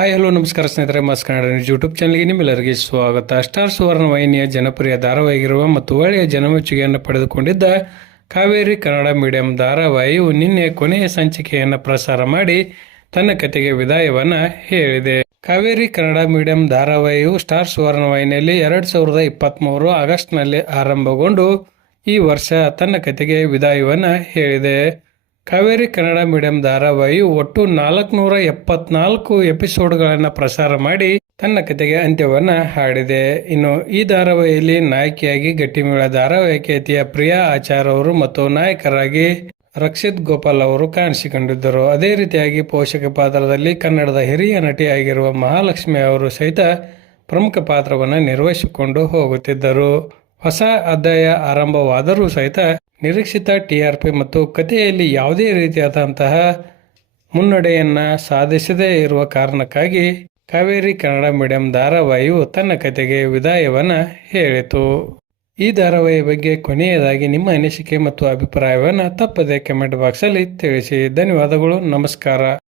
Hi hello ನಮಸ್ಕಾರ ಸ್ನೇಹಿತರೆ, mass Kannada news YouTube ಚಾನಲ್ಗೆ ನಿಮ್ಮೆಲ್ಲರಿಗೆ ಸ್ವಾಗತ. ಸ್ಟಾರ್ ಸುವರ್ಣ ವಾಹಿನಿಯ ಜನಪ್ರಿಯ ಧಾರಾವಾಹಿಗಿರುವ ಮತ್ತು ಒಳ್ಳೆಯ ಜನಮೆಚ್ಚುಗೆಯನ್ನು ಪಡೆದುಕೊಂಡಿದ್ದ ಕಾವೇರಿ ಕನ್ನಡ ಮೀಡಿಯಂ ಧಾರಾವಾಹಿಯು ನಿನ್ನೆ ಕೊನೆಯ ಸಂಚಿಕೆಯನ್ನು ಪ್ರಸಾರ ಮಾಡಿ ತನ್ನ ಕತೆಗೆ ವಿದಾಯವನ್ನು ಹೇಳಿದೆ. ಕಾವೇರಿ ಕನ್ನಡ ಮೀಡಿಯಂ ಧಾರಾವಾಹಿಯು ಸ್ಟಾರ್ ಸುವರ್ಣ ವಾಹಿನಿಯಲ್ಲಿ 2023 ಆಗಸ್ಟ್ನಲ್ಲಿ ಆರಂಭಗೊಂಡು ಈ ವರ್ಷ ತನ್ನ ಕತೆಗೆ ವಿದಾಯವನ್ನು ಹೇಳಿದೆ. ಕಾವೇರಿ ಕನ್ನಡ ಮೀಡಿಯಂ ಧಾರಾವಾಹಿಯು ಒಟ್ಟು 474 ಎಪಿಸೋಡ್ಗಳನ್ನು ಪ್ರಸಾರ ಮಾಡಿ ತನ್ನ ಕತೆಗೆ ಅಂತ್ಯವನ್ನು ಹಾಡಿದೆ. ಇನ್ನು ಈ ಧಾರಾವಾಹಿಯಲ್ಲಿ ನಾಯಕಿಯಾಗಿ ಗಟ್ಟಿಮೇಳ ಧಾರಾವಾಹಿ ಖ್ಯಾತಿಯ ಪ್ರಿಯಾ ಆಚಾರ್ ಅವರು ಮತ್ತು ನಾಯಕರಾಗಿ ರಕ್ಷಿತ್ ಗೋಪಾಲ್ ಅವರು ಕಾಣಿಸಿಕೊಂಡಿದ್ದರು. ಅದೇ ರೀತಿಯಾಗಿ ಪೋಷಕ ಪಾತ್ರದಲ್ಲಿ ಕನ್ನಡದ ಹಿರಿಯ ನಟಿಯಾಗಿರುವ ಮಹಾಲಕ್ಷ್ಮಿ ಅವರು ಸಹಿತ ಪ್ರಮುಖ ಪಾತ್ರವನ್ನು ನಿರ್ವಹಿಸಿಕೊಂಡು ಹೋಗುತ್ತಿದ್ದರು. ಹೊಸ ಅಧ್ಯಾಯ ಆರಂಭವಾದರೂ ಸಹಿತ ನಿರೀಕ್ಷಿತ TRP ಮತ್ತು ಕಥೆಯಲ್ಲಿ ಯಾವುದೇ ರೀತಿಯಾದಂತಹ ಮುನ್ನಡೆಯನ್ನು ಸಾಧಿಸದೇ ಇರುವ ಕಾರಣಕ್ಕಾಗಿ ಕಾವೇರಿ ಕನ್ನಡ ಮೀಡಿಯಂ ಧಾರಾವಾಹಿಯು ತನ್ನ ಕಥೆಗೆ ವಿದಾಯವನ್ನು ಹೇಳಿತು. ಈ ಧಾರಾವಾಹಿಯ ಬಗ್ಗೆ ಕೊನೆಯದಾಗಿ ನಿಮ್ಮ ಅನಿಸಿಕೆ ಮತ್ತು ಅಭಿಪ್ರಾಯವನ್ನು ತಪ್ಪದೆ ಕಮೆಂಟ್ ಬಾಕ್ಸಲ್ಲಿ ತಿಳಿಸಿ. ಧನ್ಯವಾದಗಳು. ನಮಸ್ಕಾರ.